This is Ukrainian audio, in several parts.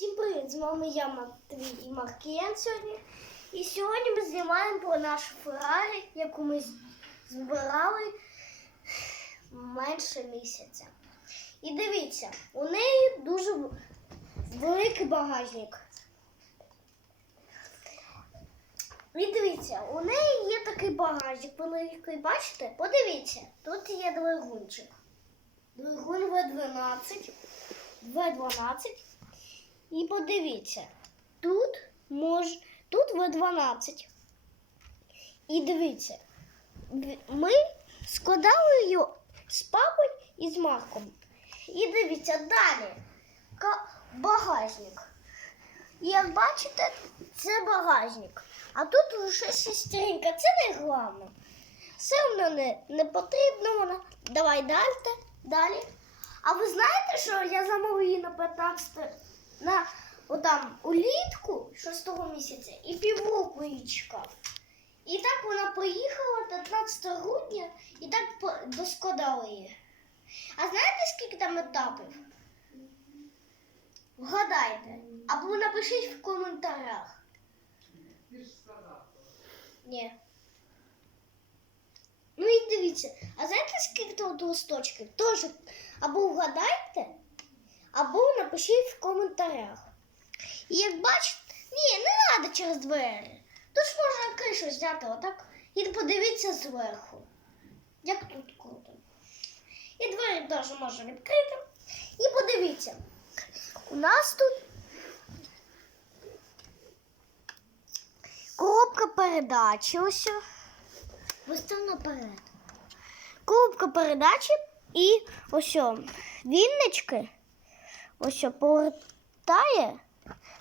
Всім привіт! З вами я Матвій і Маркіян сьогодні. І сьогодні ми знімаємо про нашу Феррарі, яку ми збирали менше місяця. І дивіться, у неї дуже великий багажник. І дивіться, у неї є такий багажник великий, бачите? Подивіться, тут є двигунчик. Двигун В12, В12. І подивіться, тут мож, тут В12. І дивіться, ми складали його з папою і з Марком. І дивіться далі. Багажник. Як бачите, це багажник. А тут вже шестеренька. Це не головне. Все воно не, не потрібно. Вона. Давай далі. далі. А ви знаєте, що я замовив її на 15 на отам улітку 6 місяця і півроку її чекав. І так вона поїхала 15 грудня і так по- її. А знаєте, скільки там етапів? Вгадайте. Або напишіть в коментарях. Ні. Ну і дивіться, а знаєте, скільки тут листочків? Теж або вгадайте, або напишіть в коментарях. І як бачите, ні, не треба через двері. Тут ж можна кришу зняти отак і подивитися зверху. Як тут круто. І двері теж можна відкрити. І подивіться. У нас тут коробка передачі ось. Вистав наперед. Коробка передачі і ось віннички. Ось о, повертає.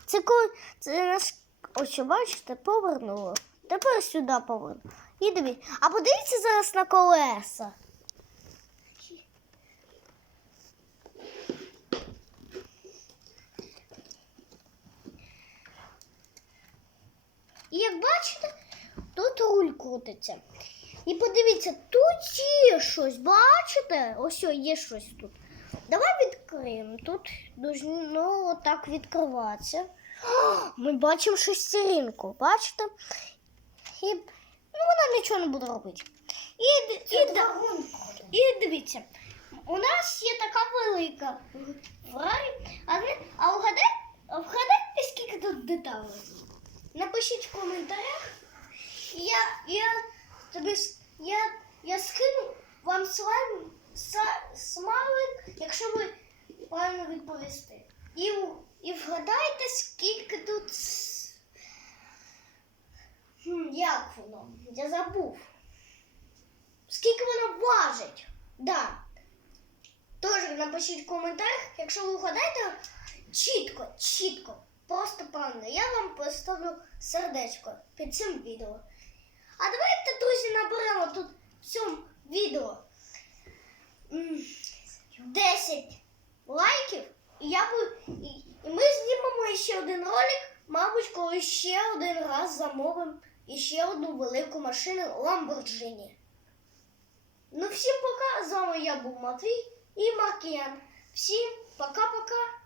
Це коли це нас ось о, бачите, повернуло. Тепер сюди поверну. І дивіться. А подивіться зараз на колеса. І як бачите, тут руль крутиться. І подивіться, тут є щось, бачите? Ось о, є щось тут. Давай відкриємо. Тут должно отак відкриватися. Ми бачимо шестеринку, бачите? І ну, вона нічого не буде робити. І, і, да- і дивіться, у нас є така велика а, ви- а вгадайте, скільки тут деталей. Напишіть в коментарях. Я, я тобі я, я скину вам слайм, смайлик, якщо ви правильно відповісти. І, і вгадайте, скільки тут. Як воно? Я забув. Скільки воно важить? Да. Теж напишіть в коментарях, якщо ви вгадаєте чітко, чітко, просто правильно. Я вам поставлю сердечко під цим відео. А давайте, друзі, наберемо тут в цьому відео м, 10 лайків, і, я б... і, ми знімемо ще один ролик, мабуть, коли ще один раз замовимо ще одну велику машину Lamborghini. Ну, всім пока. З вами я був Матвій і Маркіян. Всім пока-пока.